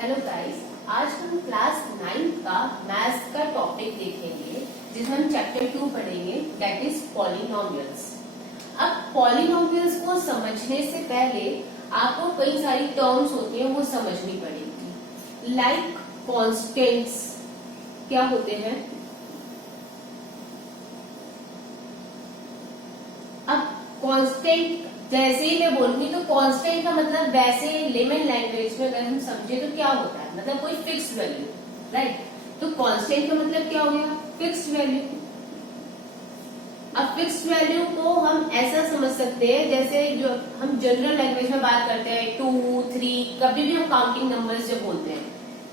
Hello guys, आज हम class 9 का मैथ्स का टॉपिक देखेंगे जिसमें हम चैप्टर 2 पढ़ेंगे, दैट इज पॉलिनोमियल्स। अब पॉलिनोमियल्स को समझने से पहले आपको कई सारी टर्म्स होती हैं वो समझनी पड़ेगी। लाइक कॉन्स्टेंट्स क्या होते हैं। अब कांस्टेंट जैसे ही मैं बोलूंगी तो कांस्टेंट का मतलब वैसे लेमन लैंग्वेज में अगर हम समझे तो क्या होता है, मतलब कोई फिक्स वैल्यू, राइट। तो कांस्टेंट का मतलब क्या हो गया, फिक्स वैल्यू। अब फिक्स वैल्यू को हम ऐसा समझ सकते हैं जैसे जो हम जनरल लैंग्वेज में बात करते हैं 2, 3, कभी भी हम काउंटिंग नंबर्स जब बोलते हैं,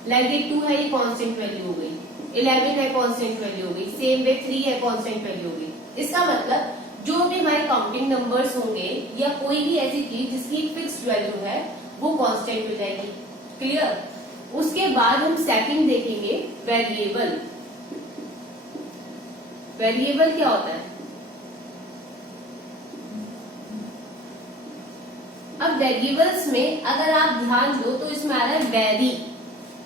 लाइक ये 2 है, ये कांस्टेंट वैल्यू हो गई, 11 है कांस्टेंट वैल्यू हो गई, सेम वे 3 है कांस्टेंट वैल्यू हो गई। इसका मतलब जो भी हमारे काउंटिंग नंबर्स होंगे या कोई भी ऐसी चीज जिसकी फिक्स्ड वैल्यू है वो कांस्टेंट हो जाएगी। क्लियर। उसके बाद हम सेकंड देखेंगे वेरिएबल। वेरिएबल क्या होता है। अब वेरिएबल्स में अगर आप ध्यान दो तो इसमें आ रहा है वेरी,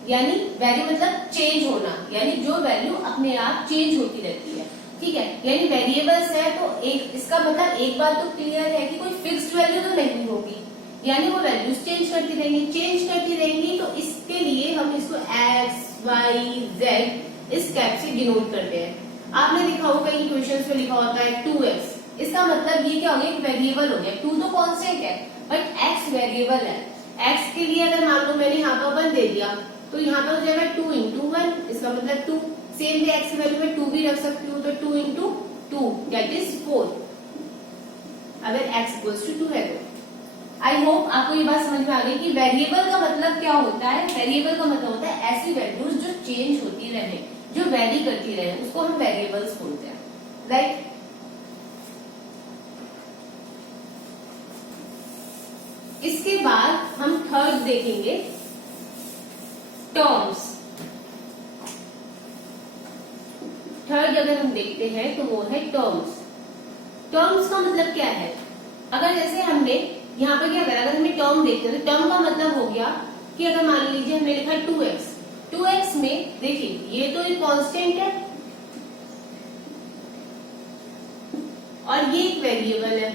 यानी वेरी मतलब चेंज होना, यानी जो वैल्यू अपने आप चेंज होती रहती है, ठीक है। यानी वेरिएबल्स है तो एक इसका मतलब एक बात तो क्लियर है कि कोई फिक्स्ड वैल्यू तो नहीं होगी, यानी वो वैल्यूज चेंज करती रहेंगी। तो इसके लिए हम इसको एक्स, वाई, जेड इस टाइप से डिनोट करते हैं। आपने लिखा हो कई इक्वेशंस में लिखा होता है 2x, इसका मतलब ये क्या हो गया, एक वेरिएबल हो गया। 2 तो कांस्टेंट है बट x वेरिएबल है। x के लिए अगर मान लो मैंने यहाँ पर 1 दे दिया तो यहाँ पर हो जाएगा 2 into 1, इसका मतलब 2। सेम वे x वैल्यू में 2 भी रख सकती हूँ तो 2 into 2 दैट इज 4, अगर x इक्वल्स टू 2 है तो। आई होप आपको ये बात समझ में आ गई कि वेरिएबल का मतलब क्या होता है। वेरिएबल का मतलब होता है ऐसी वैल्यूज जो चेंज होती रहे, जो वैरी करती रहे, उसको हम वेरिएबल्स बोलते हैं, राइट। इसके बाद हम थर्ड देखेंगे टर्म्स। थर्ड अगर हम देखते हैं तो वो है टर्म्स। टर्म्स का मतलब क्या है। अगर जैसे हमने यहाँ पर क्या करा, अगर हमने टर्म देखते हैं तो टर्म का मतलब हो गया कि अगर मान लीजिए हमने लिखा 2x में देखिए ये तो एक कांस्टेंट है और ये एक वेरिएबल है।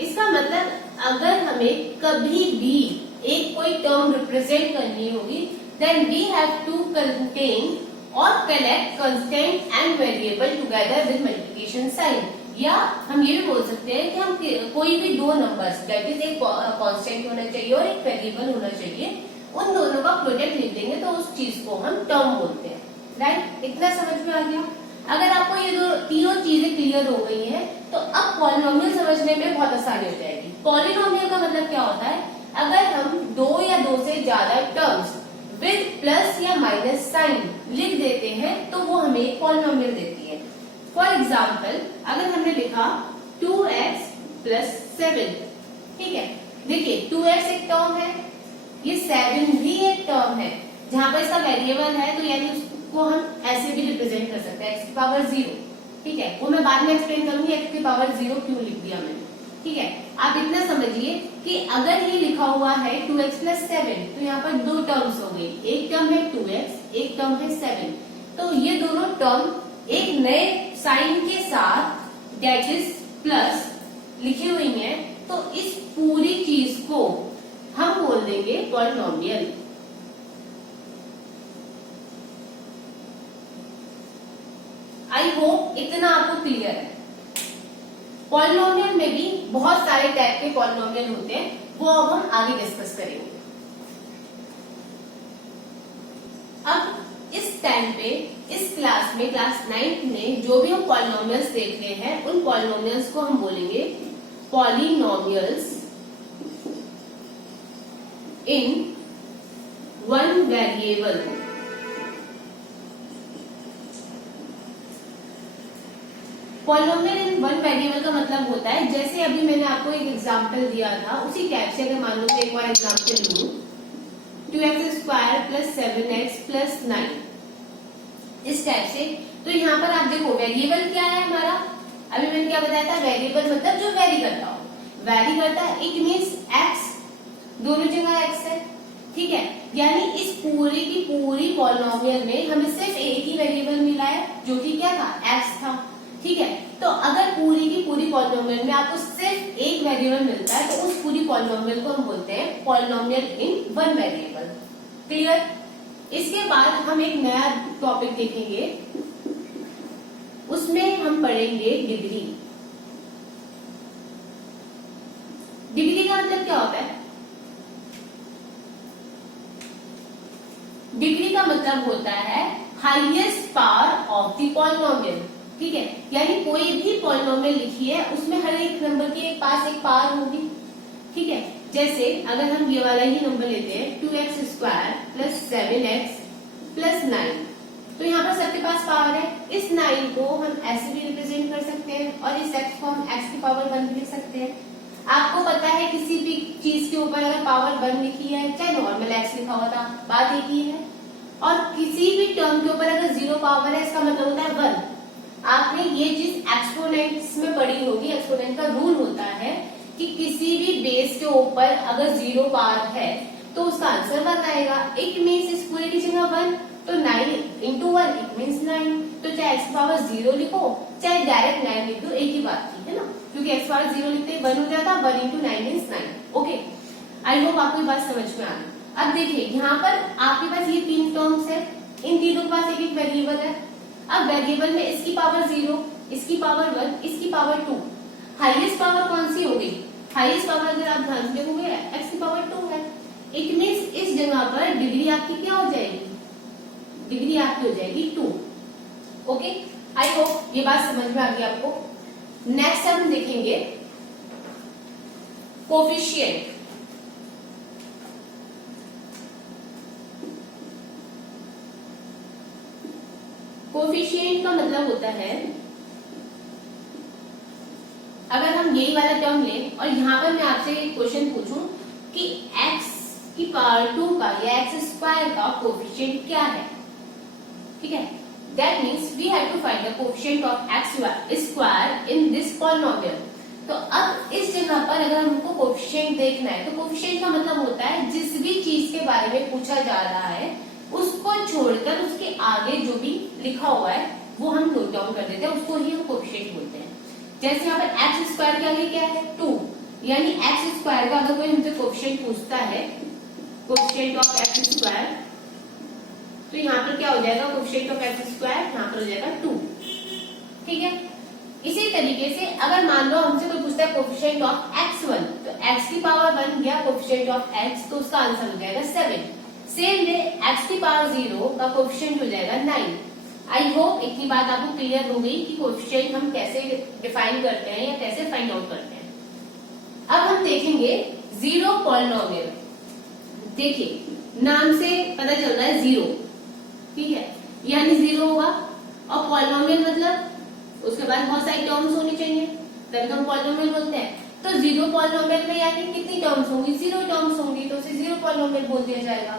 इसका मतलब अगर हमें कभी भी एक कोई टर्म रिप्रेजेंट करनी होगी then we have to contain और collect constant and variable together with multiplication sign. या हम ये भी बोल सकते हैं कि हम कोई भी दो नंबर्स दैट इज एक कांस्टेंट होना चाहिए और एक वेरिएबल होना चाहिए, उन दोनों का प्रोडक्ट लिख देंगे तो उस चीज को हम टर्म बोलते हैं, राइट। इतना समझ में आ गया। अगर आपको ये तीनों चीजें क्लियर हो गई हैं तो अब पॉलिनोमियल समझने में बहुत आसानी हो जाएगी। पॉलिनोमियल का मतलब क्या होता है, अगर हम 2 या 2 से ज्यादा टर्म्स विद प्लस या माइनस साइन लिख देते हैं तो वो हमें एक पॉलिनोमियल देती है। फॉर एग्जाम्पल अगर हमने लिखा 2x + 7, ठीक है। देखिए 2x एक टर्म है, ये 7 भी एक टर्म है, जहां पर इसका वेरिएबल है तो यानी उसको हम ऐसे भी रिप्रेजेंट कर सकते हैं x⁻0, ठीक है। वो मैं बाद में एक्सप्लेन करूंगी x⁻0 क्यों लिख दिया मैंने, ठीक है। आप इतना समझिए कि अगर ये लिखा हुआ है 2x + 7 तो यहाँ पर दो टर्म्स हो गई, एक टर्म है 2x, एक टर्म है 7। तो ये दोनों टर्म एक नए साइन के साथ दैट इज प्लस लिखी हुई है, तो इस पूरी चीज को हम बोल देंगे पॉलिनोमियल। आई होप इतना आपको क्लियर है। पॉलिनोमियल में भी बहुत सारे टाइप के पॉलिनोमियल होते हैं, वो अब हम आगे डिस्कस करेंगे। अब इस टाइम पे इस क्लास में, क्लास 9 में जो भी हम पॉलिनोमियल्स देख रहे हैं उन पॉलिनोमियल्स को हम बोलेंगे polynomials in one variable. Polynomial in one variable का मतलब होता है, जैसे अभी मैंने आपको एक एग्जांपल दिया था उसी टाइप से अगर मान लो एक बार एग्जांपल लूं 2x² + 7x + 9, इस टाइप से। तो यहाँ पर आप देखो वेरिएबल क्या है हमारा, अभी मैंने क्या बताया था, वेरिएबल मतलब जो वेरी करता हो, वेरी करता है, इट मीन्स x, दोनों जगह x है, ठीक है। पूरी की पूरी पॉलिनोमियल में हमें सिर्फ एक ही वेरिएबल मिला है, जो कि क्या था, x था। ठीक है, तो अगर पूरी की पूरी पॉलिनोमियल में आपको सिर्फ एक वेरिएबल मिलता है तो उस पूरी पॉलिनोमियल को हम बोलते हैं polynomial in one variable. Clear? इसके बाद हम एक नया टॉपिक देखेंगे, उसमें हम पढ़ेंगे डिग्री। डिग्री का मतलब क्या होता है? डिग्री का मतलब होता है highest power of the polynomial. ठीक है, यानी कोई भी पॉलिनोमियल लिखी है उसमें हर एक नंबर के पास एक पावर होगी। ठीक है, जैसे अगर हम ये वाला ही नंबर लेते हैं 2x² + 7x + 9, तो यहाँ पर सबके पास पावर है। इस 9 को हम ऐसे भी रिप्रेजेंट कर सकते हैं और इस x को हम x की पावर 1 लिख सकते हैं। आपको पता है किसी भी चीज के ऊपर अगर पावर 1 लिखी है, चाहे नॉर्मल x लिखा हुआ था, बात एक ही है। और किसी भी टर्म के ऊपर अगर 0 पावर है, इसका मतलब होता है 1। आपने ये चीज एक्सपोनेंट्स में पढ़ी होगी। एक्सपोनेंट का रूल होता है कि किसी भी बेस के ऊपर अगर 0 पावर है तो उसका आंसर 1 आएगा। इट मीन्स इस पूरे की जगह 1, तो 9 × 1 इट मीन्स 9। तो चाहे x पावर 0 लिखो, चाहे डायरेक्ट 9 लिख दो, एक ही बात थी, है ना, क्योंकि x पावर 0 लिखते ही 1 हो जाता। 1 × 9 मीन्स 9। ओके, आई होप आपको ये बात समझ में आ गई। अब देखिए, यहाँ पर आपके पास ये 3 टर्म्स है, इन तीनों के पास एक एक वेरिएबल है। अब वेरिएबल में इसकी पावर 0, इसकी पावर 1, इसकी पावर 2। हाईएस्ट पावर कौन सी होगी? हाईएस्ट पावर अगर आप ध्यान से देखोगे x की पावर 2 है। इट मीन्स इस जगह पर डिग्री आपकी क्या हो जाएगी? डिग्री आपकी हो जाएगी 2। ओके, आई होप ये बात समझ में आ गई आपको। नेक्स्ट हम देखेंगे कोफिशिएंट। कोफिशिएंट का मतलब होता है, अगर हम यही वाला टर्म लें और यहाँ पर मैं आपसे एक क्वेश्चन पूछूं कि x की पावर 2 का या x² का कोफिशिएंट क्या है। ठीक है, that means we have to find the coefficient of x² in this polynomial. तो अब इस जगह पर अगर हमको कोफिशिएंट देखना है, तो कोफिशिएंट का मतलब होता है जिस भी चीज के बारे में पूछा जा रहा है उसको छोड़कर उसके आगे जो भी लिखा हुआ है वो हम नोट डाउन कर देते हैं, उसको ही हम कोफिशिएंट बोलते हैं। जैसे यहाँ पर x² के आगे क्या है? 2, यानी x² का अगर कोई हमसे कोफिशिएंट पूछता है, कोफिशिएंट ऑफ x², तो यहाँ पर क्या हो जाएगा? कोफिशिएंट ऑफ x² यहाँ पर हो जाएगा 2। ठीक है, इसी तरीके से अगर मान लो हमसे कोई पूछता है कोफिशिएंट ऑफ x1, तो x की पावर 1 या कोफिशिएंट ऑफ x, तो उसका आंसर हो जाएगा 7। सेम वे x की पावर 0 का कोफिशिएंट हो जाएगा 9। आई होप इतनी बात आपको क्लियर हो गई कि कोफिशिएंट हम कैसे डिफाइन करते हैं या कैसे फाइंड आउट करते हैं। अब हम देखेंगे जीरो पॉलिनोमियल। देखिए, नाम से पता चल रहा है 0, ठीक है, यानी 0 होगा। और पॉलिनोमियल मतलब उसके बाद बहुत सारी टर्म्स होनी चाहिए, तभी हम पॉलिनोमियल बोलते हैं। तो 0 पॉलिनोमियल में यानी कितनी टर्म्स होंगी? 0 टर्म्स होंगी, तो उसे 0 पॉलिनोमियल बोल दिया जाएगा।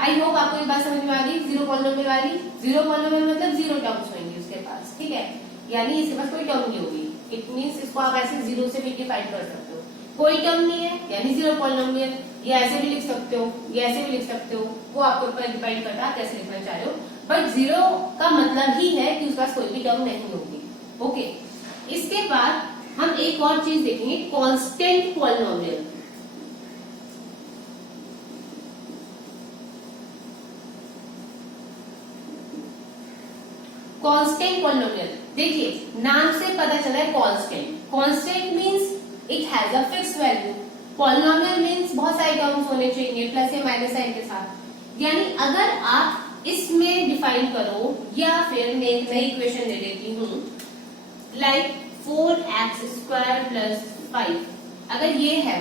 आई होप आपको ये बात समझ में आ गई। 0 पॉलिनोमियल वाली, 0 पॉलिनोमियल मतलब 0 टर्म्स होंगी उसके पास। ठीक है, यानी इसके पास कोई टर्म नहीं होगी। इट मीन्स इसको आप ऐसे 0 से भी डिफाइन कर सकते हो। कोई टर्म नहीं है यानी 0 पॉलिनोमियल। या ऐसे भी लिख सकते हो, या ऐसे भी लिख सकते हो, वो आपके ऊपर डिपेंड करता है कैसे लिखना चाह रहे हो। बट 0 का मतलब ही है कि उसके पास कोई भी टर्म नहीं होगी। ओके, इसके बाद हम एक और चीज देखेंगे, कांस्टेंट पॉलिनोमियल। कांस्टेंट पॉलिनोमियल, देखिए नाम से पता चला है constant. Constant means it has a fix value. Polynomial means बहुत सारे टर्म्स होने चाहिए प्लस या माइनस साइन के साथ। यानी अगर आप इसमें डिफाइन करो, या फिर मैं एक नई इक्वेशन ले लेती हूँ, लाइक 4x² + 5, अगर ये है,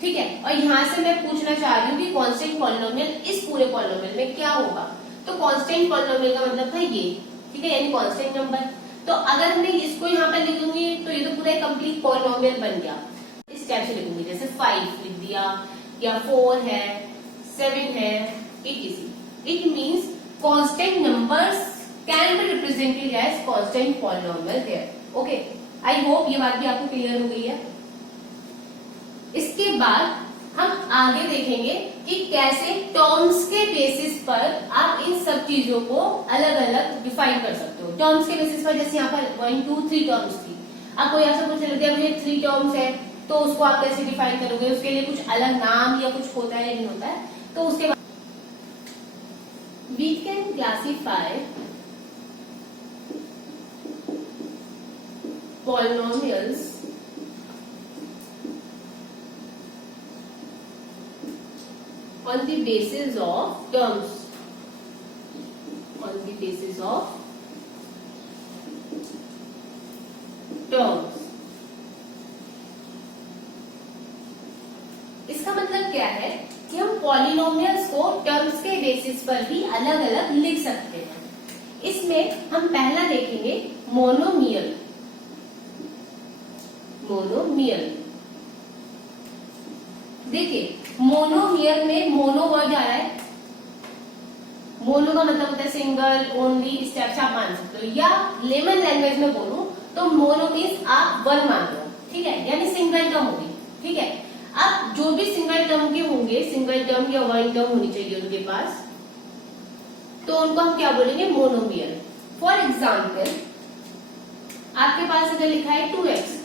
ठीक है, और यहाँ से मैं पूछना चाह रही हूँ कि कांस्टेंट पॉलिनोमियल इस पूरे पॉलिनोमियल में क्या होगा, तो कांस्टेंट पॉलिनोमियल का मतलब था ये, ठीक है, यानी कांस्टेंट नंबर। तो अगर मैं इसको यहाँ पर लिखूंगी तो ये तो पूरा कंप्लीट पॉलिनोमियल बन गया। इस टाइप से लिखूंगी, जैसे 5 लिख दिया, या 4 है, 7 है, etc। It means constant numbers can be represented as constant polynomial there. Okay, I hope ये बात भी आपको क्लियर हो गई है। इसके बाद हम आगे देखेंगे कि कैसे टर्म्स के बेसिस पर आप इन सब चीजों को अलग अलग डिफाइन कर सकते हो। टर्म्स के बेसिस पर जैसे यहाँ पर 1 2 3 टर्म्स थी, अब कोई ऐसा कुछ लग गया मुझे 3 टर्म्स है, तो उसको आप कैसे डिफाइन करोगे? उसके लिए कुछ अलग नाम या कुछ होता है या नहीं होता है? तो उसके बाद we can classify polynomials on the basis of terms, on the basis of terms। इसका मतलब क्या है कि हम पॉलिनोमियल्स को टर्म्स के बेसिस पर भी अलग अलग लिख सकते हैं। इसमें हम पहला देखेंगे मोनोमियल। मोनोमियल देखिए, मोनोमियल में मोनो वर्ड आ रहा है। मोनो का मतलब होता है सिंगल, ओनली, इस टाइप से आप मान सकते हो, या लेमन लैंग्वेज में बोलूं तो मोनो मीन्स आप वन मान लो, ठीक है, यानी सिंगल टर्म होगी, ठीक है। अब जो भी सिंगल टर्म के होंगे, सिंगल टर्म या वन टर्म होनी चाहिए उनके पास, तो उनको हम क्या बोलेंगे? मोनोमियल। फॉर एग्जाम्पल आपके पास अगर लिखा है 2x,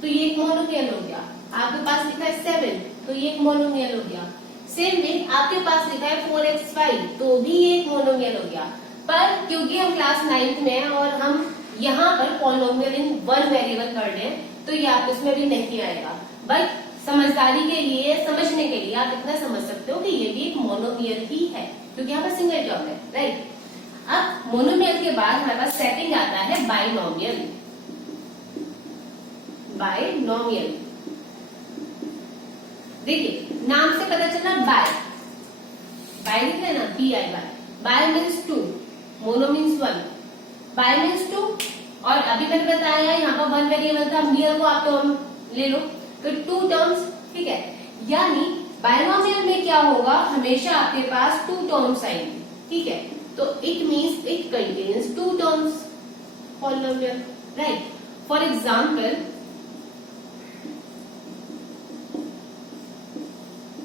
तो ये एक मोनोमियल हो गया। आपके पास लिखा है 7, तो ये एक मोनोमियल हो गया। सेम वे आपके पास लिखा है 4x5, तो भी ये एक मोनोमियल हो गया। पर क्योंकि हम क्लास 9th में हैं और हम यहाँ पर पॉलिनोमियल इन वन वेरिएबल कर रहे हैं, तो ये आप इसमें भी नहीं आएगा। बट समझदारी के लिए, समझने के लिए आप इतना समझ सकते हो कि ये भी एक मोनोमियल ही है, क्योंकि यहाँ पर सिंगल टर्म है, राइट। अब मोनोमियल के बाद हमारे पास सेकंड आता है बाइनोमियल। बाइनोमियल देखिए, नाम से पता चला बाय, बाय लिखा है ना, BI bi. Bi means 2, mono means 1, bi means 2। और अभी मैंने बताया यहाँ पर वन वेरिएबल था, मियल को आप टर्म ले लो, तो 2 टर्म्स, ठीक है। यानी बाइनोमियल में क्या होगा? हमेशा आपके पास 2 टर्म्स आएंगे, ठीक है। तो it means it contains 2 terms, polynomial, right. For example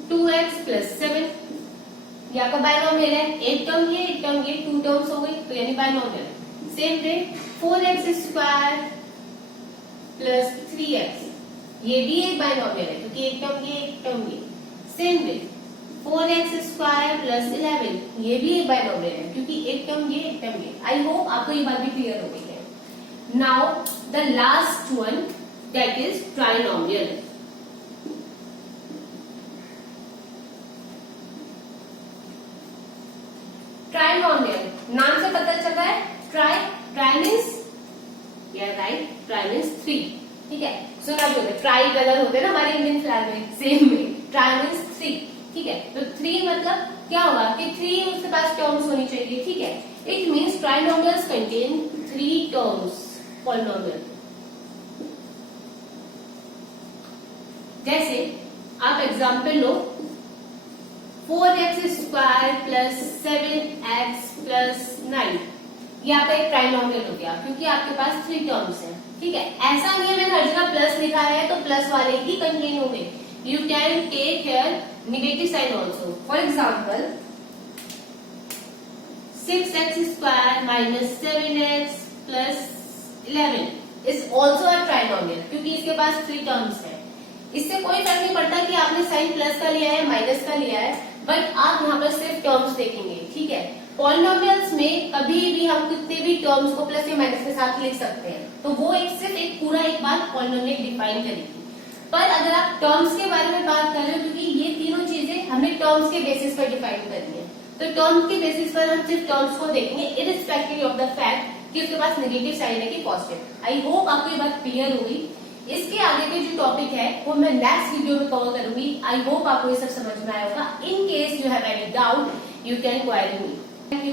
2x plus 7, ये आपका बाइनोमियल है। एक टर्म ये, एक टर्म ये, 2 टर्म्स हो गई, तो यानी binomial. Same way 4x square plus 3x, ये भी एक बाइनोमियल है, क्योंकि एक टर्म ये, एक टर्म ये। Same way 4x square plus 11, ये भी एक बाइनोमियल है, क्योंकि एक टर्म ये, एक टर्म ये। आई होप आपको ये बात भी क्लियर हो गई है। Now the last one, that is trinomial. Trinomial नाम से पता चल रहा है, ट्राई, ट्राई मीन्स, या राइट, ट्राई मीन्स 3, ठीक है। सुना भी होता है, ट्राई कलर होते हैं ना हमारे इंडियन फ्लैग में, सेम में ट्राई मीन्स 3, ठीक है। तो 3 मतलब क्या होगा कि 3 उसके पास टर्म्स होनी चाहिए, ठीक है। It means trinomials contain 3 terms, polynomial. जैसे आप एग्जाम्पल लो, 4x square plus 7x plus 9, ये आपका एक ट्राइनोमियल हो गया, क्योंकि आपके पास 3 टर्म्स हैं, ठीक है। ऐसा नहीं है मैंने हर जगह प्लस लिखा है तो प्लस वाले ही कंटेन होंगे। You can take care negative sign also. For example 6x square minus 7x plus 11 is also a trinomial, क्योंकि इसके पास 3 टर्म्स है। इससे कोई फर्क नहीं पड़ता कि आपने साइन प्लस का लिया है, माइनस का लिया है, बट आप यहाँ पर सिर्फ टर्म्स देखेंगे, ठीक है। पॉलिनोमियल्स में कभी भी हम कितने भी टर्म्स को प्लस या माइनस के साथ लिख सकते हैं, तो वो सिर्फ एक पूरा एक बार पॉलिनोमियल डिफाइन करेगी। पर अगर आप टर्म्स के बारे में बात कर रहे हो, क्योंकि ये तीनों चीजें हमें टर्म्स के बेसिस पर डिफाइन करनी है, तो टर्म्स के बेसिस पर हम सिर्फ टर्म्स को देखेंगे, इररिस्पेक्टिव ऑफ द फैक्ट कि उसके पास नेगेटिव साइन है कि पॉजिटिव। आई होप आपको ये बात क्लियर होगी। इसके आगे के जो टॉपिक है वो मैं नेक्स्ट वीडियो में कवर करूंगी। आई होप आपको ये सब समझ में आया होगा। In case you have any doubt, you can query me. Thank you.